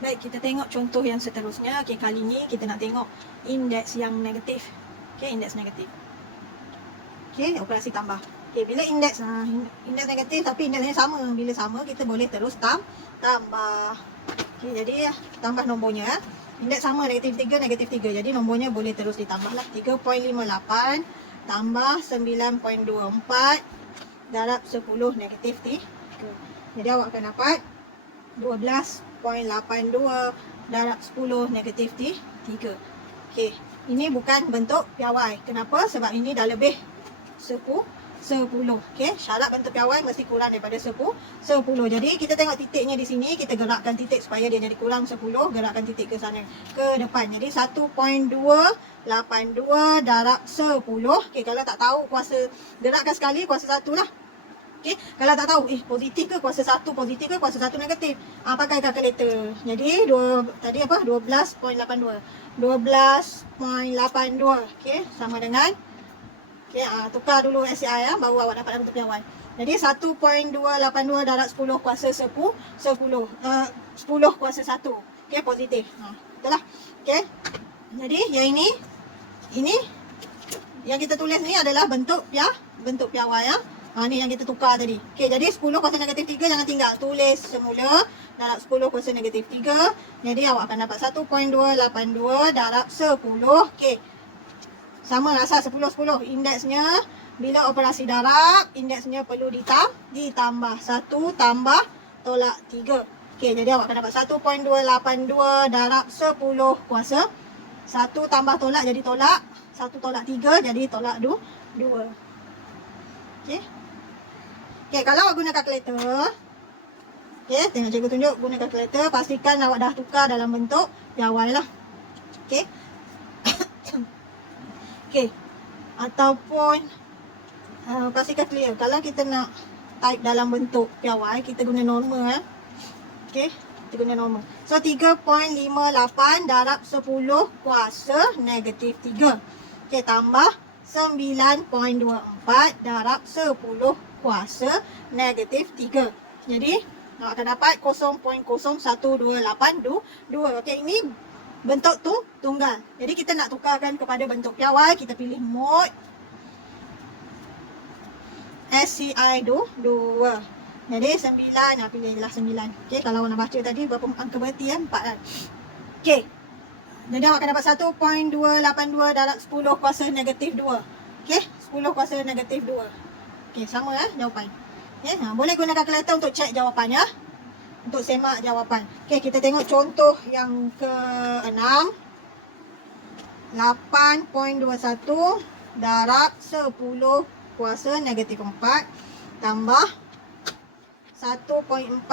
Baik, kita tengok contoh yang seterusnya. Okey, kali ni kita nak tengok indeks yang negatif. Okey, indeks negatif. Okey, operasi tambah. Okey, bila indeks indeks negatif tapi indeksnya sama. Bila sama, kita boleh terus tambah. Okey, jadi tambah nombornya. Indeks sama, negatif 3, negatif 3. Jadi nombornya boleh terus ditambah lah. 3.58 tambah 9.24 darab 10 negatif 3. Jadi awak akan dapat 12.82 darab 10 negatif 3. Okey, ini bukan bentuk piawai. Kenapa? Sebab ini dah lebih 10. Okey, syarat bentuk piawai mesti kurang daripada 10. Jadi kita tengok titiknya di sini, kita gerakkan titik supaya dia jadi kurang 10, gerakkan titik ke sana, ke depan. Jadi 1.282 darab 10. Okey, kalau tak tahu kuasa gerakkan sekali, kuasa 1 lah. Okey, kalau tak tahu positif ke kuasa 1 positif ke kuasa 1 negatif, pakai kalkulator. Jadi tadi apa? 12.82. 12.82. Okey, sama dengan tukar dulu SCI baru awak dapat bentuk piawai. Jadi 1.282 darab 10 kuasa 10 kuasa 1. Okey, positif. Betul lah. Okey. Jadi yang ini yang kita tulis ni adalah bentuk piawai ni yang kita tukar tadi. Okey, jadi 10 kuasa negatif 3 jangan tinggal. Tulis semula darab 10 kuasa negatif 3. Jadi awak akan dapat 1.282 darab 10. Okey. Sama rasa 10. Indeksnya bila operasi darab, indeksnya perlu ditambah. 1 tambah tolak 3. Okey, jadi awak akan dapat 1.282 darab 10 kuasa 1 tambah tolak jadi tolak. 1 tolak 3 jadi tolak 2. Okey. Okey, kalau awak guna kalkulator, okey, tengok cikgu tunjuk guna kalkulator, pastikan awak dah tukar dalam bentuk piawai lah. Okey. Okey. Ataupun pastikan clear. Kalau kita nak type dalam bentuk piawai, kita guna normal Okey, kita guna normal. So 3.58 darab 10 kuasa negatif 3. Okey, tambah 9.24 darab 10 kuasa negatif 3. Jadi awak akan dapat 0.01282. Okey, ini bentuk tunggal. Jadi kita nak tukarkan kepada bentuk piawai, kita pilih mode SCI 2. Jadi 9, pilihlah 9. Okey, kalau awak nak baca tadi berapa angka berarti 4 kan. Okey. Jadi awak akan dapat 1.282 darab 10 kuasa negatif 2. Okey, 10 kuasa negatif 2. Okey, sama jawapan. Okey, boleh guna kalkulator untuk cek jawapan untuk semak jawapan. Okey, kita tengok contoh yang ke-6. 8.21 darab 10 kuasa negatif 4 tambah 1.49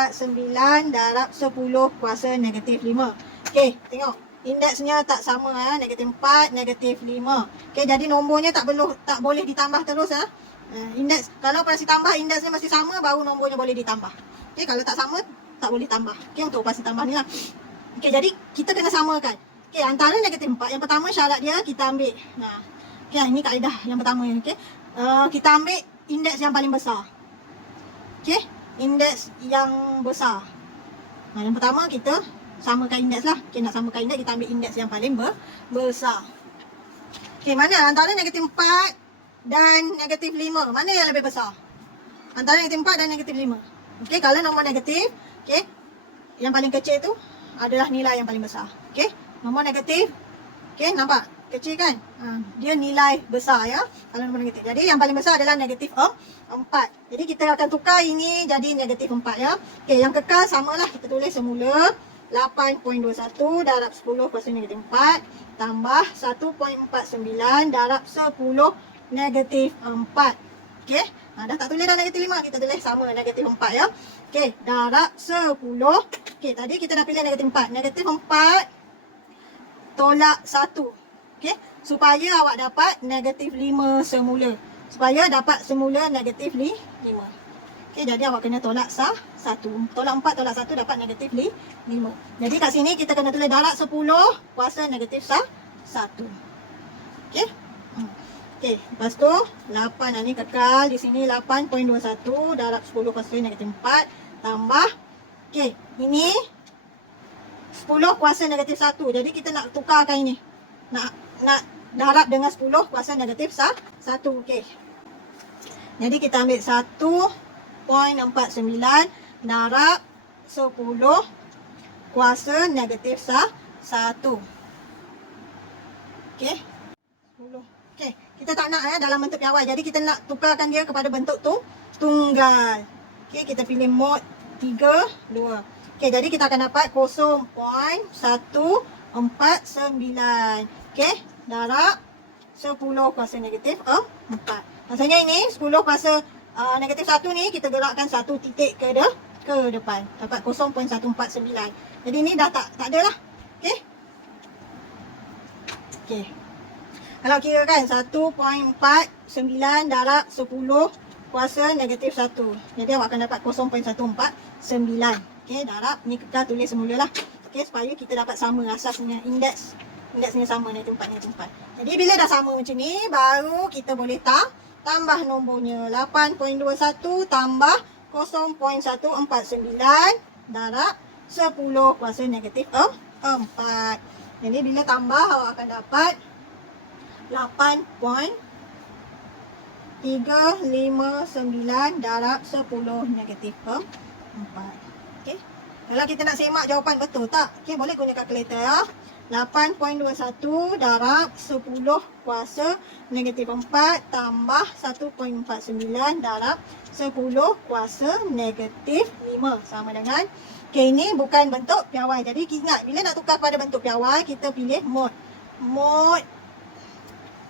darab 10 kuasa negatif 5. Okey, tengok. Indeksnya tak sama negatif 4, negatif 5. Okey, jadi nombornya tak boleh ditambah terus Indeks, kalau operasi tambah indeksnya masih sama, baru nombornya boleh ditambah. Okey, kalau tak sama tak boleh tambah. Okey, untuk operasi tambah ni lah. Okey, jadi kita kena samakan. Okey, antara negatif 4, yang pertama syarat dia kita ambil. Okey, ini kaedah yang pertama. Okey, kita ambil indeks yang paling besar. Okey, indeks yang besar. Yang pertama kita samakan indeks lah. Okey, nak samakan indeks, kita ambil indeks yang paling besar. Okey, mana antara negatif 4 dan negatif 5, mana yang lebih besar? Antara negatif 4 dan negatif 5. Okey, kalau nombor negatif, okey, yang paling kecil tu adalah nilai yang paling besar. Okey, nombor negatif, okey, nampak? Kecil kan? Dia nilai besar kalau nombor negatif. Jadi yang paling besar adalah negatif 4. Jadi kita akan tukar ini jadi negatif 4 Okey, yang kekal samalah. Kita tulis semula 8.21 darab 10 kuasa negatif 4 tambah 1.49 darab 10 negatif 4. Okey, dah tak tulis dah negatif 5, kita tulis sama negatif 4 Okey, darab 10. Okey, tadi kita dah pilih negatif 4. Negatif 4 tolak 1. Okey, supaya awak dapat negatif 5 semula. Supaya dapat semula negatif 5. Okey, jadi awak kena tolak 1. Tolak 4 tolak 1 dapat negatif 5. Jadi kat sini kita kena tulis darab 10 kuasa negatif 1. Okey. Okey, lepas tu 8 ni kekal di sini 8.21 darab 10 kuasa negatif 4 tambah okey, ini 10 kuasa negatif 1. Jadi kita nak tukarkan ini. Nak darab dengan 10 kuasa negatif 1. Okey. Jadi kita ambil 1.49 darab 10 kuasa negatif 1. Okey. 10. Okey, kita tak nak dalam bentuk piawai. Jadi kita nak tukarkan dia kepada bentuk tunggal. Okey, kita pilih mod 3, 2. Okey, jadi kita akan dapat 0.149. Okey, darab 10 kuasa negatif 4. Maksudnya ini 10 kuasa negatif 1 ni kita gerakkan satu titik ke depan. Dapat 0.149. Jadi ni dah tak ada lah. Okey. Okey. Kalau kira kan 1.49 darab 10 kuasa negatif 1. Jadi awak akan dapat 0.149. Okey, darab ni kita tulis semula lah. Okey, supaya kita dapat sama asasnya, indeksnya sama, negatif 4, negatif 4. Jadi bila dah sama macam ni, baru kita boleh tambah nombornya. 8.21 tambah 0.149 darab 10 kuasa negatif 4. Jadi bila tambah awak akan dapat 8.359 darab 10 negatif 4. Okey. Kalau kita nak semak jawapan betul tak? Okey, boleh guna kalkulator ya. 8.21 darab 10 kuasa negatif 4 tambah 1.49 darab 10 kuasa negatif 5 sama dengan. Okey, ini bukan bentuk piawai. Jadi ingat, bila nak tukar pada bentuk piawai, kita pilih mod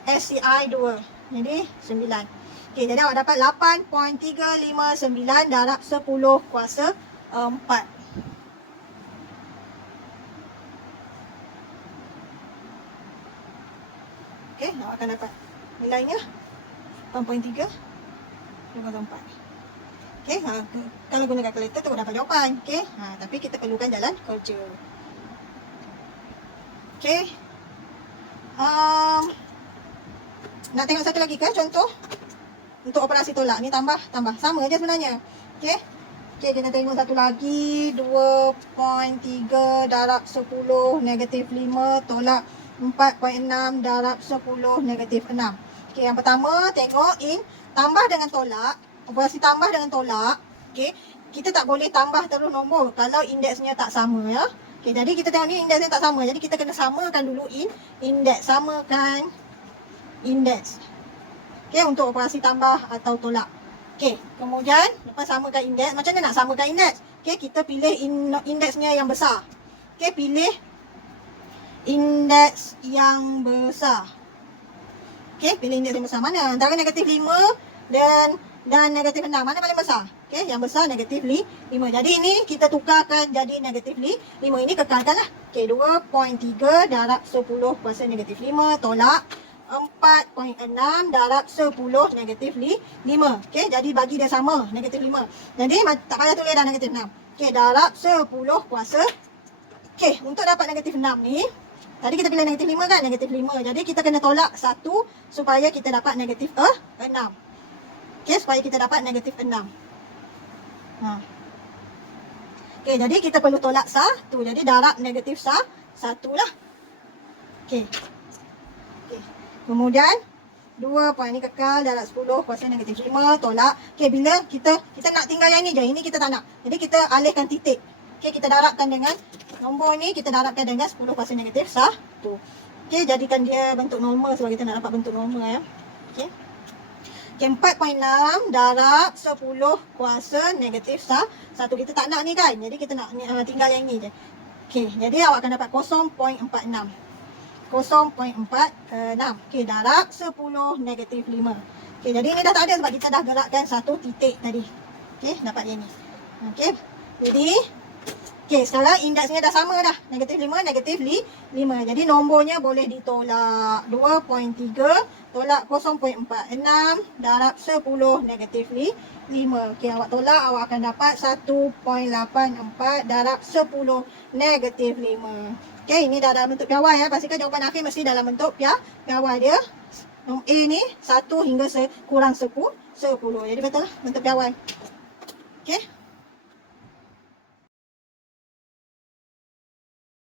SCI 2. Jadi 9. Okey, jadi awak dapat 8.359 darab 10 kuasa 4. Okey, awak akan dapat nilainya 8.3 4. Okey, kalau guna kalkulator tu dapat jawapan. Okey, tapi kita perlukan jalan kerja. Okey. Nak tengok satu lagi ke contoh untuk operasi tolak ni, tambah sama aja sebenarnya. Okey. Okey, kita tengok satu lagi. 2.3 darab 10 negatif 5 tolak 4.6 darab 10 negatif 6. Okey, yang pertama tengok tambah dengan tolak. Operasi tambah dengan tolak. Okey, kita tak boleh tambah terus nombor kalau indeksnya tak sama ya. Okey, jadi kita tengok ni indeksnya tak sama. Jadi kita kena samakan dulu indeks. Samakan indeks. Okey, untuk operasi tambah atau tolak. Okey, kemudian lepas samakan indeks, macam mana nak samakan indeks? Okey, kita pilih indeksnya yang besar. Okey, pilih indeks yang besar. Okey, pilih indeks yang besar. Mana? Antara negatif 5 dan negatif 6. Mana paling besar? Okey, yang besar negatif 5. Jadi ini kita tukarkan jadi negatif 5. Ini kekalkanlah. Okey, 2.3 darab 10 kuasa negatif 5 tolak 4.6 darab 10 negatif 5. Okey, jadi bagi dia sama, negatif 5. Jadi tak payah tulis dah negatif 6. Okey, darab 10 kuasa. Okey, untuk dapat negatif 6 ni, tadi kita pilih negatif 5 kan? Negatif 5. Jadi kita kena tolak 1 supaya kita dapat negatif 6. Okey, supaya kita dapat negatif 6. Okey, jadi kita perlu tolak 1. Jadi darab negatif 1 lah. Okey. Okey. Kemudian 2 point ni kekal darab 10 kuasa negatif 5 tolak. Okey, bila kita nak tinggal yang ni je. Ini kita tak nak. Jadi kita alihkan titik. Okey, kita darabkan dengan nombor ni, kita darabkan dengan 10 kuasa negatif 1. Okey, jadikan dia bentuk normal sebab kita nak dapat bentuk normal ya. Okey. Okey, 4.6 darab 10 kuasa negatif 1. Kita tak nak ni kan. Jadi kita nak tinggal yang ni je. Okey, jadi awak akan dapat 0.46. 0.46. Okey, darab 10 negatif 5. Okey, jadi ni dah tak ada sebab kita dah gerakkan satu titik tadi. Okey, dapat yang ni. Okey. Jadi okey, sekarang indeksnya dah sama dah. Negatif 5, negatif 5. Jadi nombornya boleh ditolak. 2.3 tolak 0.46 darab 10 negatif 5. Okey, awak tolak, awak akan dapat 1.84 darab 10 negatif 5. Okey, ini dah dalam bentuk piawai ya. Pastikan jawapan akhir mesti dalam bentuk piawai dia. Nombor A ni 1 hingga kurang 10. Jadi betul lah bentuk piawai. Okey.